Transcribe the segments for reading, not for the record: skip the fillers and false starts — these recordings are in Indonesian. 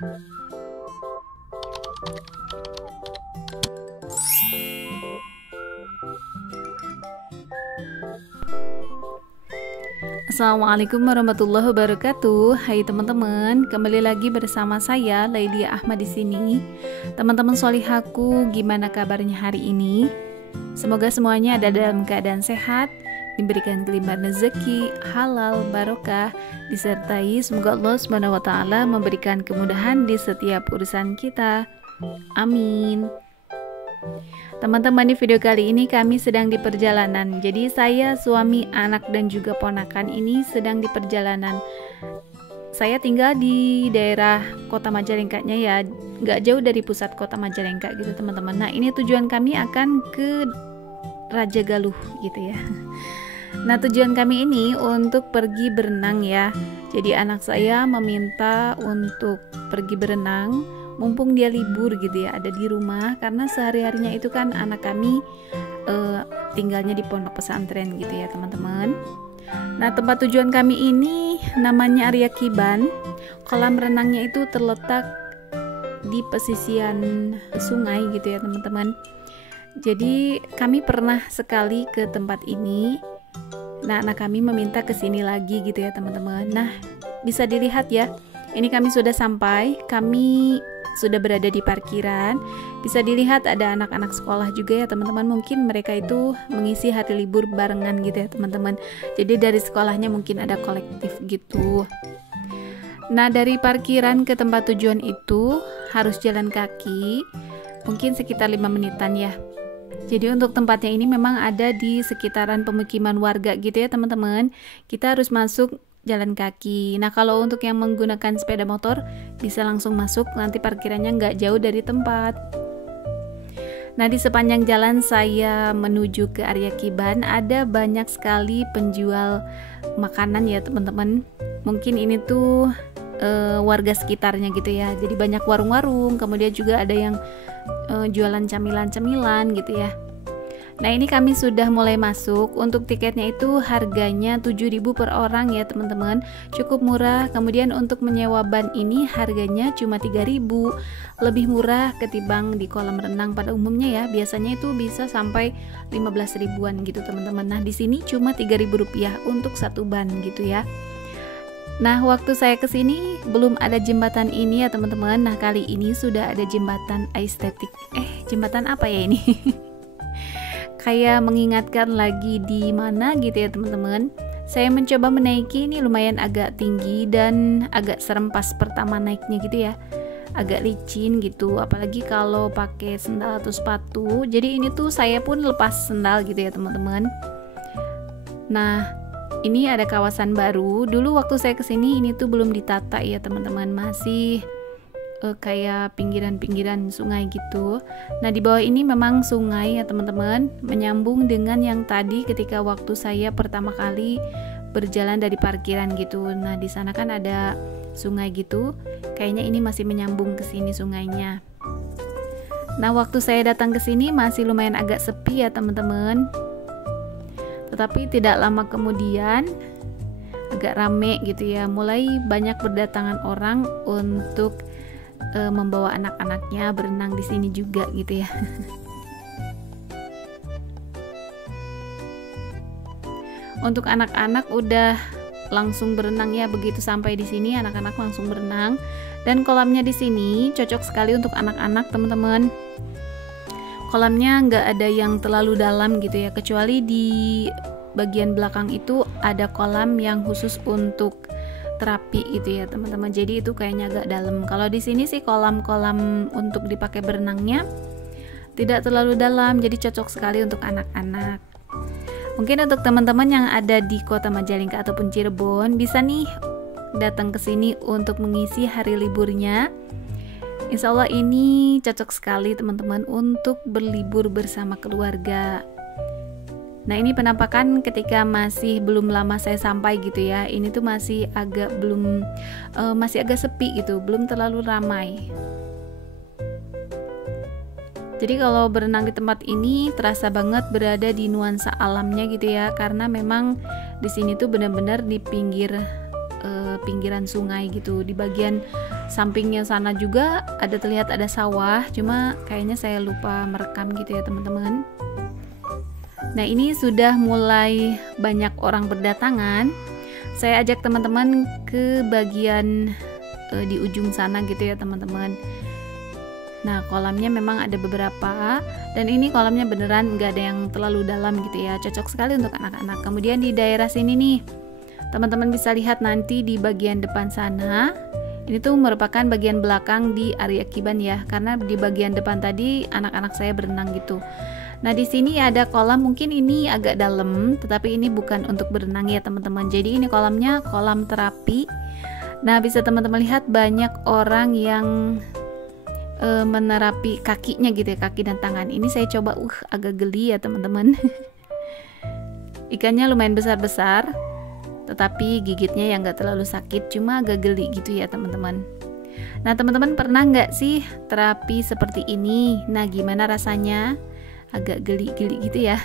Assalamualaikum warahmatullahi wabarakatuh. Hai teman-teman, kembali lagi bersama saya Laidia Ahmad di sini. Teman-teman solihaku, gimana kabarnya hari ini? Semoga semuanya ada dalam keadaan sehat, diberikan kelimpahan rezeki, halal, barokah, disertai semoga Allah SWT memberikan kemudahan di setiap urusan kita. Amin. Teman-teman, di video kali ini kami sedang di perjalanan. Jadi saya, suami, anak, dan juga ponakan ini sedang di perjalanan. Saya tinggal di daerah kota Majalengka-nya ya, nggak jauh dari pusat kota Majalengka gitu teman-teman. Nah ini tujuan kami akan ke Raja Galuh gitu ya. Nah tujuan kami ini untuk pergi berenang ya. Jadi anak saya meminta untuk pergi berenang mumpung dia libur gitu ya, ada di rumah, karena sehari-harinya itu kan anak kami tinggalnya di pondok pesantren gitu ya teman-teman. Nah tempat tujuan kami ini namanya Arya Kiban. Kolam renangnya itu terletak di pesisian sungai gitu ya teman-teman. Jadi kami pernah sekali ke tempat ini. Nah anak kami meminta ke sini lagi gitu ya teman-teman. Nah bisa dilihat ya, ini kami sudah sampai, kami sudah berada di parkiran. Bisa dilihat ada anak-anak sekolah juga ya teman-teman. Mungkin mereka itu mengisi hari libur barengan gitu ya teman-teman. Jadi dari sekolahnya mungkin ada kolektif gitu. Nah dari parkiran ke tempat tujuan itu harus jalan kaki, mungkin sekitar 5 menitan ya. Jadi untuk tempatnya ini memang ada di sekitaran pemukiman warga gitu ya teman-teman. Kita harus masuk jalan kaki. Nah kalau untuk yang menggunakan sepeda motor bisa langsung masuk, nanti parkirannya nggak jauh dari tempat. Nah di sepanjang jalan saya menuju ke Arya Kiban ada banyak sekali penjual makanan ya teman-teman. Mungkin ini tuh warga sekitarnya gitu ya. Jadi banyak warung-warung, kemudian juga ada yang jualan camilan-camilan gitu ya. Nah ini kami sudah mulai masuk. Untuk tiketnya itu harganya 7.000 per orang ya teman-teman, cukup murah. Kemudian untuk menyewa ban ini harganya cuma 3.000, lebih murah ketimbang di kolam renang pada umumnya ya. Biasanya itu bisa sampai 15 ribuan gitu teman-teman. Nah di sini cuma 3.000 rupiah untuk satu ban gitu ya. Nah waktu saya kesini belum ada jembatan ini ya teman-teman. Nah kali ini sudah ada jembatan estetik. Jembatan apa ya ini? Kayak mengingatkan lagi di mana gitu ya teman-teman. Saya mencoba menaiki, ini lumayan agak tinggi dan agak serem pas pertama naiknya gitu ya. Agak licin gitu, apalagi kalau pakai sendal atau sepatu. Jadi ini tuh saya pun lepas sendal gitu ya teman-teman. Nah ini ada kawasan baru. Dulu waktu saya kesini ini tuh belum ditata ya teman-teman, masih kayak pinggiran-pinggiran sungai gitu. Nah di bawah ini memang sungai ya teman-teman, menyambung dengan yang tadi ketika waktu saya pertama kali berjalan dari parkiran gitu. Nah di sana kan ada sungai gitu, kayaknya ini masih menyambung ke sini sungainya. Nah waktu saya datang ke sini masih lumayan agak sepi ya teman-teman, tetapi tidak lama kemudian agak rame gitu ya, mulai banyak berdatangan orang untuk membawa anak-anaknya berenang di sini juga gitu ya. Untuk anak-anak udah langsung berenang ya, begitu sampai di sini anak-anak langsung berenang. Dan kolamnya di sini cocok sekali untuk anak-anak teman-teman. Kolamnya nggak ada yang terlalu dalam gitu ya, kecuali di bagian belakang itu ada kolam yang khusus untuk terapi gitu ya teman-teman. Jadi itu kayaknya agak dalam. Kalau di sini sih kolam-kolam untuk dipakai berenangnya tidak terlalu dalam, jadi cocok sekali untuk anak-anak. Mungkin untuk teman-teman yang ada di kota Majalengka ataupun Cirebon bisa nih datang ke sini untuk mengisi hari liburnya. Insya Allah ini cocok sekali teman-teman untuk berlibur bersama keluarga. Nah ini penampakan ketika masih belum lama saya sampai gitu ya. Ini tuh masih agak masih agak sepi gitu, belum terlalu ramai. Jadi kalau berenang di tempat ini terasa banget berada di nuansa alamnya gitu ya, karena memang di sini tuh benar-benar di pinggiran sungai gitu. Di bagian sampingnya sana juga terlihat ada sawah, cuma kayaknya saya lupa merekam gitu ya teman-teman. Nah, ini sudah mulai banyak orang berdatangan. Saya ajak teman-teman ke bagian di ujung sana gitu ya teman-teman. Nah, kolamnya memang ada beberapa, dan ini kolamnya beneran nggak ada yang terlalu dalam gitu ya, cocok sekali untuk anak-anak. Kemudian di daerah sini nih, teman-teman bisa lihat nanti di bagian depan sana, ini tuh merupakan bagian belakang di area Kiban ya, karena di bagian depan tadi anak-anak saya berenang gitu. Nah, di sini ada kolam, mungkin ini agak dalam, tetapi ini bukan untuk berenang ya teman-teman. Jadi ini kolamnya kolam terapi. Nah, bisa teman-teman lihat banyak orang yang menerapi kakinya gitu ya, kaki dan tangan. Ini saya coba, agak geli ya teman-teman. Ikannya lumayan besar-besar, tetapi gigitnya yang gak terlalu sakit, cuma agak geli gitu ya teman-teman. Nah, teman-teman pernah nggak sih terapi seperti ini? Nah, gimana rasanya? Agak geli-geli gitu ya.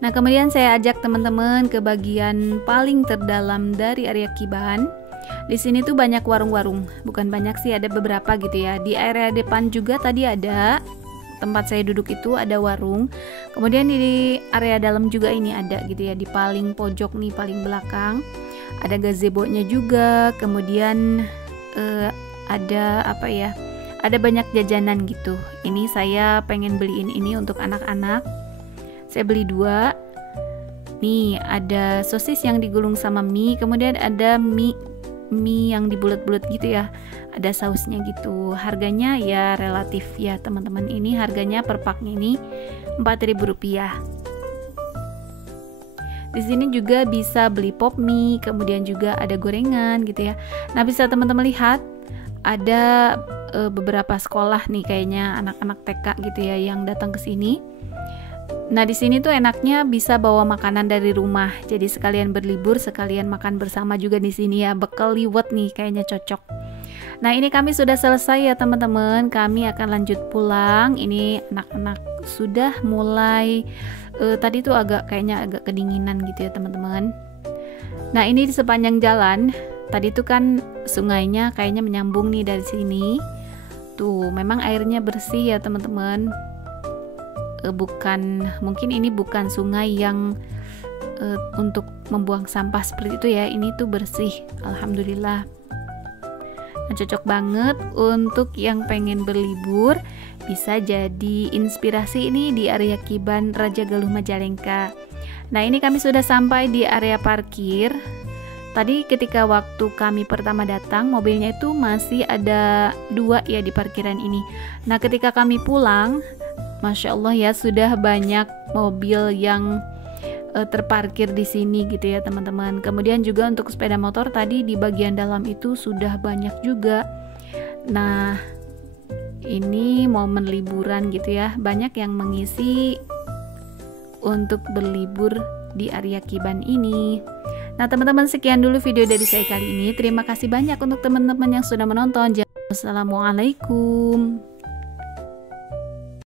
Nah, kemudian saya ajak teman-teman ke bagian paling terdalam dari area Kiban. Di sini tuh banyak warung-warung, bukan banyak sih, ada beberapa gitu ya. Di area depan juga tadi ada tempat saya duduk itu ada warung. Kemudian di area dalam juga ini ada gitu ya, di paling pojok nih, paling belakang. Ada gazebo-nya juga, kemudian ada apa ya? Ada banyak jajanan gitu. Ini saya pengen beliin ini untuk anak-anak. Saya beli 2. Nih, ada sosis yang digulung sama mie, kemudian ada mie yang dibulet-bulet gitu ya. Ada sausnya gitu. Harganya ya relatif ya, teman-teman. Ini harganya per paknya ini Rp4.000. Di sini juga bisa beli pop mie, kemudian juga ada gorengan gitu ya. Nah, bisa teman-teman lihat ada beberapa sekolah nih kayaknya anak-anak TK gitu ya yang datang ke sini. Nah, di sini tuh enaknya bisa bawa makanan dari rumah. Jadi sekalian berlibur, sekalian makan bersama juga di sini ya. Bekal liwet nih kayaknya cocok. Nah, ini kami sudah selesai ya teman-teman. Kami akan lanjut pulang. Ini anak-anak sudah mulai tadi tuh kayaknya agak kedinginan gitu ya teman-teman. Nah, ini di sepanjang jalan tadi tuh kan sungainya kayaknya menyambung nih dari sini. Tuh, memang airnya bersih ya teman-teman. Mungkin ini bukan sungai yang untuk membuang sampah seperti itu ya. Ini tuh bersih, alhamdulillah. Nah, cocok banget untuk yang pengen berlibur, bisa jadi inspirasi ini di area Kiban Raja Galuh Majalengka. Nah, ini kami sudah sampai di area parkir. Tadi ketika waktu kami pertama datang, mobilnya itu masih ada 2 ya di parkiran ini. Nah, ketika kami pulang, Masya Allah ya, sudah banyak mobil yang terparkir di sini gitu ya teman-teman. Kemudian juga untuk sepeda motor tadi di bagian dalam itu sudah banyak juga. Nah, ini momen liburan gitu ya, banyak yang mengisi untuk berlibur di area Kiban ini. Nah teman-teman, sekian dulu video dari saya kali ini. Terima kasih banyak untuk teman-teman yang sudah menonton. Assalamualaikum.